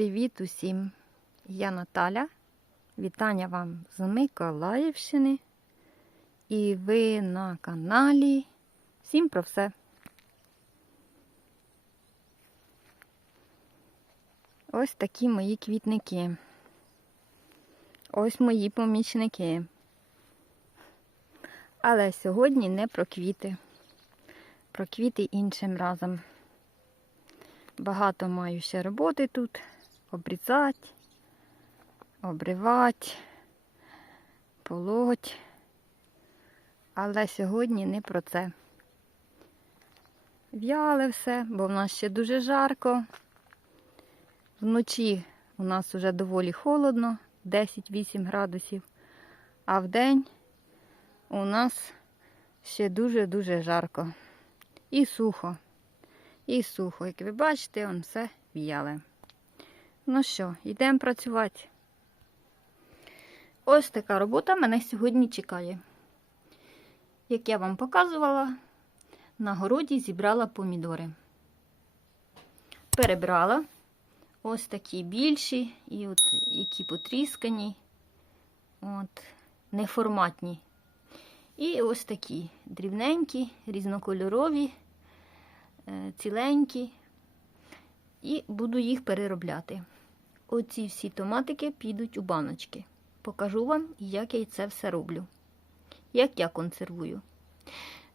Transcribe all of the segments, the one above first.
Привіт усім! Я Наталя. Вітання вам з Миколаївщини. І ви на каналі Всім про все. Ось такі мої квітники. Ось мої помічники. Але сьогодні не про квіти. Про квіти іншим разом. Багато маю ще роботи тут. Обрізати, обривати, полоть. Але сьогодні не про це. В'яли все, бо в нас ще дуже жарко. Вночі у нас вже доволі холодно, 10-8 градусів, а вдень у нас ще дуже-дуже жарко. І сухо. І сухо. Як ви бачите, он все в'яле. Ну що, йдемо працювати. Ось така робота мене сьогодні чекає. Як я вам показувала, на городі зібрала помідори. Перебрала ось такі більші і от які потріскані, от, неформатні. І ось такі дрібненькі, різнокольорові, е, ціленькі. І буду їх переробляти. Оці всі томатики підуть у баночки. Покажу вам, як я це все роблю. Як я консервую.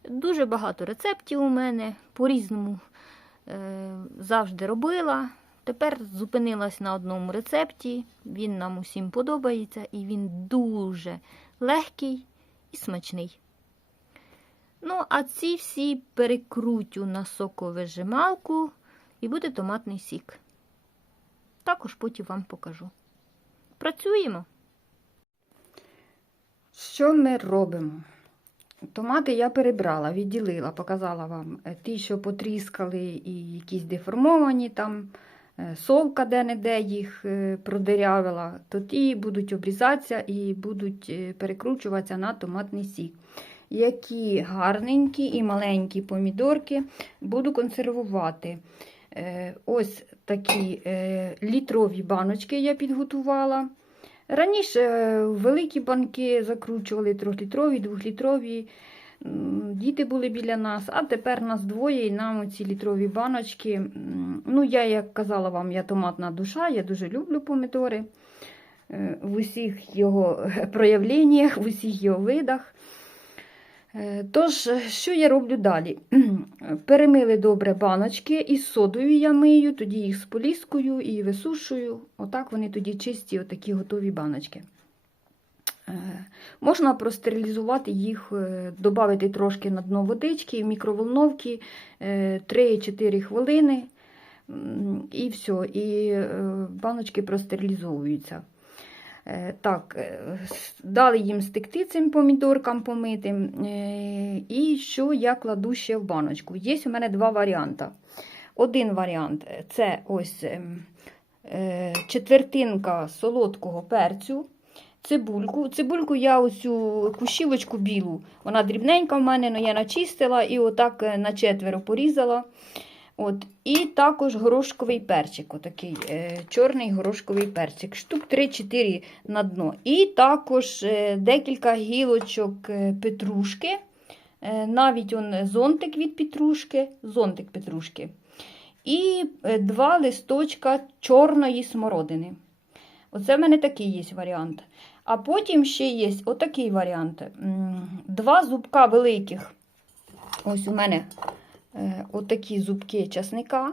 Дуже багато рецептів у мене, по-різному е, завжди робила. Тепер зупинилась на одному рецепті. Він нам усім подобається і він дуже легкий і смачний. Ну, а ці всі перекрутю на соковижималку і буде томатний сік. Також потім вам покажу. Працюємо. Що ми робимо? Томати я перебрала, відділила, показала вам е, ті, що потріскали, і якісь деформовані там, е, совка де-не-де їх е, продирявила, то ті будуть обрізатися і будуть перекручуватися на томатний сік. Які гарненькі і маленькі помідорки буду консервувати. Ось такі літрові баночки я підготувала. Раніше великі банки закручували трьохлітрові, двохлітрові. Діти були біля нас, а тепер нас двоє і нам оці літрові баночки. Ну, я, як казала вам, я томатна душа, я дуже люблю помідори е, в усіх його проявленнях, в усіх його видах. Е, тож, що я роблю далі? Перемили добре баночки із содою я мию, тоді їх з поліскою і висушую. Отак вони тоді чисті, отакі готові баночки. Е, можна простерилізувати їх, е, додати трошки на дно водички, в мікроволновки 3-4 хвилини, і все, і баночки простерилізовуються. Е, так, е, Дали їм стекти цим помідоркам помитим. Е, і що я кладу ще в баночку? Є у мене два варіанти. Один варіант це ось четвертинка солодкого перцю. Цибульку. Цибульку я оцю кущівочку білу, вона дрібненька в мене, але я начистила і отак на четверо порізала. От, І також горошковий перчик, отакий е, чорний горошковий перчик, штук 3-4 на дно. І також е, декілька гілочок е, петрушки, е, навіть он, зонтик від петрушки, зонтик петрушки. І е, два листочка чорної смородини. Оце в мене такий є варіант. А потім ще є отакий варіант. Два зубка великих. Ось у мене отакі зубки часника.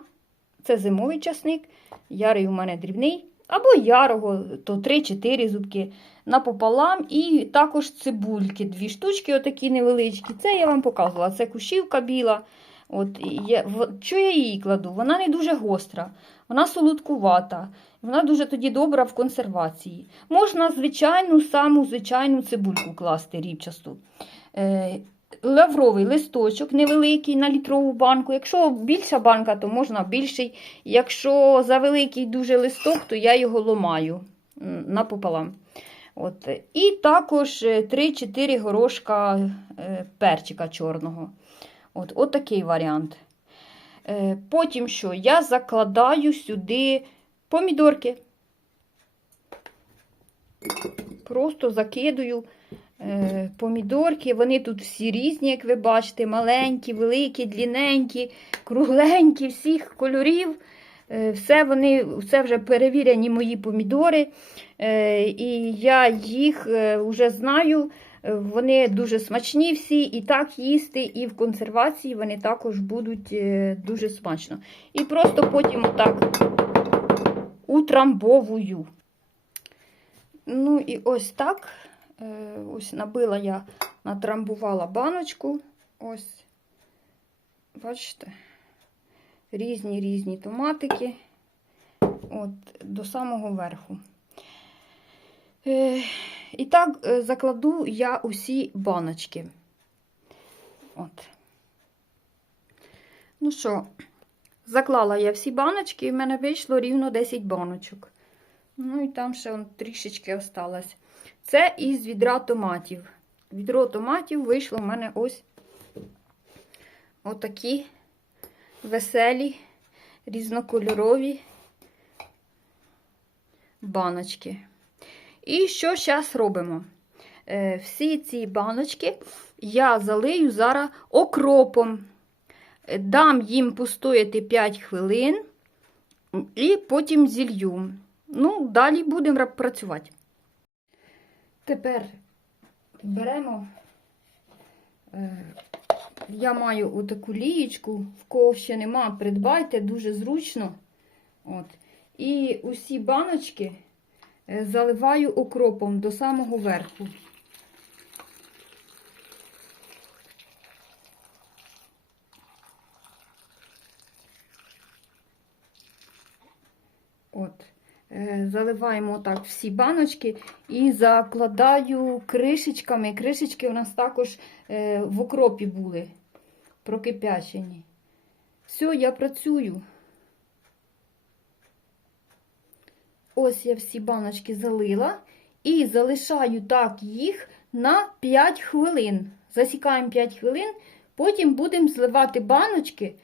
Це зимовий часник, ярий у мене дрібний. Або ярого, то 3-4 зубки напополам. І також цибульки, дві штучки, отакі невеличкі. Це я вам показувала. Це кушівка біла. От, я, Що я її кладу? Вона не дуже гостра, вона солодкувата, вона дуже тоді добра в консервації. Можна звичайну саму звичайну цибульку класти рівчасту. Е, лавровий листочок невеликий на літрову банку. Якщо більша банка, то можна більший. Якщо за великий дуже листок, то я його ломаю напополам. От. І також 3-4 горошка е, перчика чорного. От, от такий варіант. Е, потім що? Я закладаю сюди помідорки. Просто закидую е, помідорки. Вони тут всі різні, як ви бачите, маленькі, великі, длінненькі, кругленькі, всіх кольорів. Е, Все вони, все вже перевірені мої помідори. Е, І я їх вже знаю. Е, Вони дуже смачні всі, і так їсти, і в консервації вони також будуть е, дуже смачно. І просто потім отак утрамбовую. Ну і ось так. Е, Ось набила я, натрамбувала баночку. Ось, бачите, різні різні томатики. От, до самого верху. Е, І так е, закладу я усі баночки. От. Ну що, заклала я всі баночки, і в мене вийшло рівно 10 баночок. Ну і там ще трішечки осталось. Це із відра томатів. Відро томатів вийшло в мене ось отакі веселі, різнокольорові баночки. І що зараз робимо? Е, всі ці баночки я залию зараз окропом. Е, Дам їм постояти 5 хвилин і потім зілью. Ну, далі будемо працювати. Тепер беремо, е, я маю отаку лієчку, в кого ще нема, придбайте, дуже зручно. От. І усі баночки е, заливаю окропом до самого верху. От. Е, Заливаємо так всі баночки і закладаю кришечками. Кришечки у нас також е, в окропі були прокипячені. Все, я працюю. Ось я всі баночки залила і залишаю так їх на 5 хвилин. Засікаємо 5 хвилин, потім будемо зливати баночки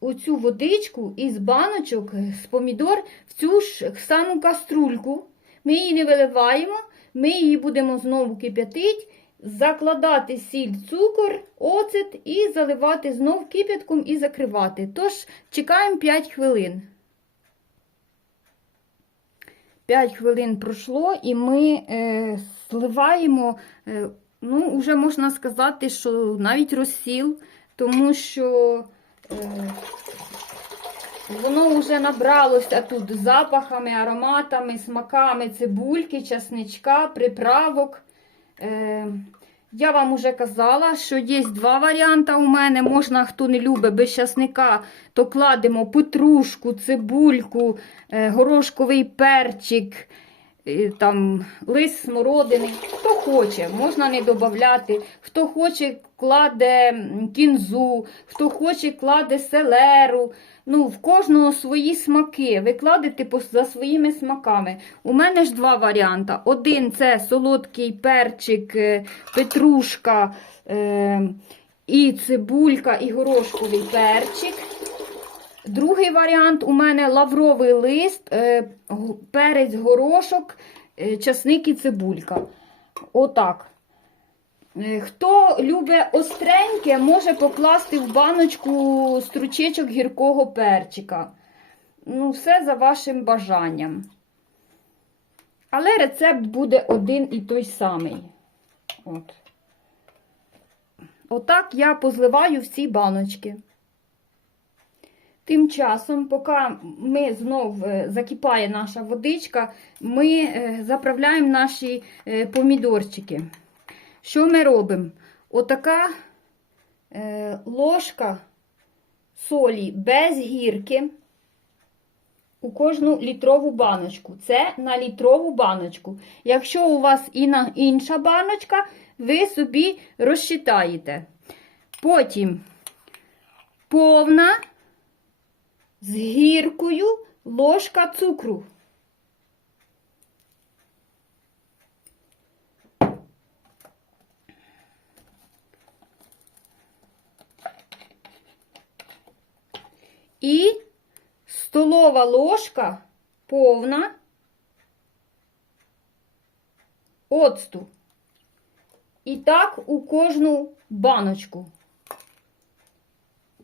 оцю водичку із баночок з помідор в цю ж саму каструльку. Ми її не виливаємо, ми її будемо знову кип'ятити, закладати сіль, цукор, оцет і заливати знов кип'ятком і закривати. Тож, чекаємо 5 хвилин. 5 хвилин пройшло, і ми е, зливаємо, е, ну, вже можна сказати, що навіть розсіл, тому що Воно вже набралося тут запахами, ароматами, смаками цибульки, часничка, приправок. Е, я вам уже казала, що є два варіанти у мене. Можна, хто не любить без часника, то кладемо петрушку, цибульку, е, горошковий перчик, е, там, лист смородини. Хто хоче, можна не додати. Хто хоче, кладе кінзу, хто хоче, кладе селеру. Ну, в кожного свої смаки. Ви кладете за своїми смаками. У мене ж два варіанти. Один це солодкий перчик, е, петрушка е, і цибулька, і горошковий перчик. Другий варіант у мене лавровий лист, е, перець, горошок, часник і цибулька. Отак. Е, Хто любить остреньке, може покласти в баночку стручечок гіркого перчика. Ну, все за вашим бажанням. Але рецепт буде один і той самий. От. Отак я позливаю всі баночки. Тим часом, поки ми знов е, закипає наша водичка, ми е, заправляємо наші помідорчики. Що ми робимо? Отака е, ложка солі без гірки у кожну літрову баночку. Це на літрову баночку. Якщо у вас іна- інша баночка, ви собі розчитаєте. Потім повна з гіркою ложка цукру. І столова ложка повна оцту. І так у кожну баночку.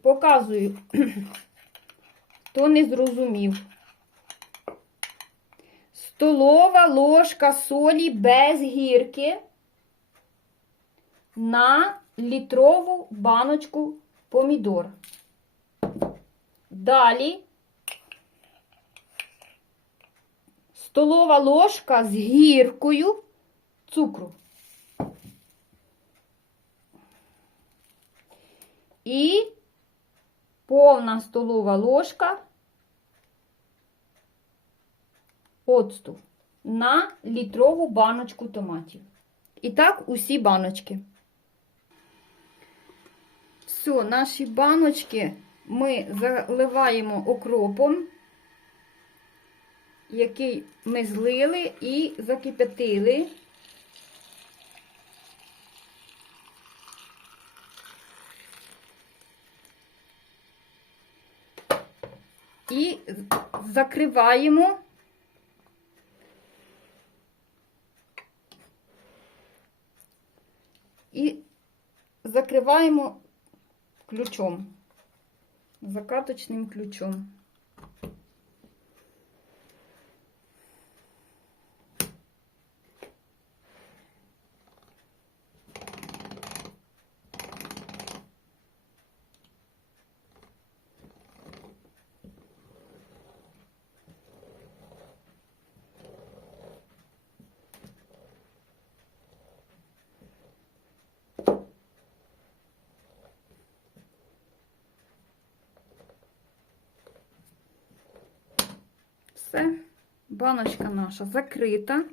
Показую, хто не зрозумів. Столова ложка солі без гірки на літрову баночку помідор. Далі столова ложка з гіркою цукру. І повна столова ложка оцту на літрову баночку томатів. І так усі баночки. Все, наші баночки ми заливаємо окропом, який ми злили і закипятили. І закриваємо і закриваємо ключом, закаточним ключом. Все, баночка наша закрита.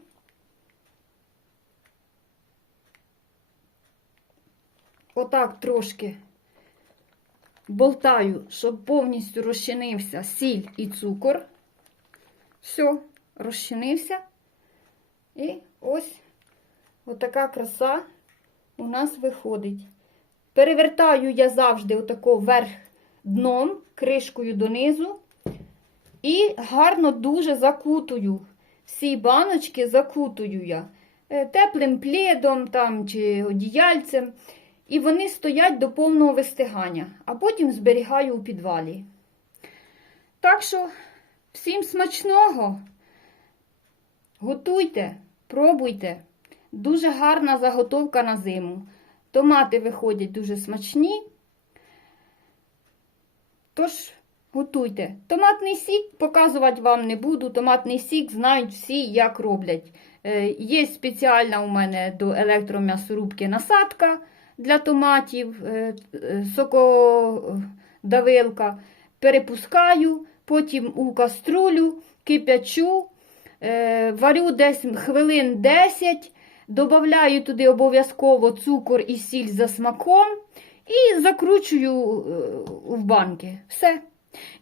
Отак трошки болтаю, щоб повністю розчинився сіль і цукор. Все, розчинився. І ось отака краса у нас виходить. Перевертаю я завжди отако вверх дном, кришкою донизу. І гарно дуже закутую. Всі баночки закутую я е, теплим пледом там, чи одіяльцем. І вони стоять до повного вистигання, а потім зберігаю у підвалі. Так що, всім смачного! Готуйте, пробуйте. Дуже гарна заготовка на зиму. Томати виходять дуже смачні. Тож, Готуйте. Томатний сік показувати вам не буду. Томатний сік знають всі, як роблять. Е, Є спеціальна у мене до електром'ясорубки насадка для томатів, е, е, сокодавилка. Перепускаю, потім у каструлю, кипячу, варю десь хвилин 10, додаю туди обов'язково цукор і сіль за смаком і закручую в банки. Все.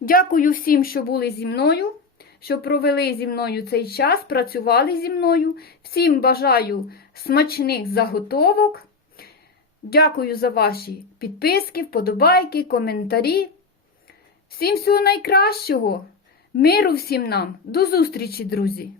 Дякую всім, що були зі мною, що провели зі мною цей час, працювали зі мною. Всім бажаю смачних заготовок. Дякую за ваші підписки, вподобайки, коментарі. Всім всього найкращого. Миру всім нам. До зустрічі, друзі!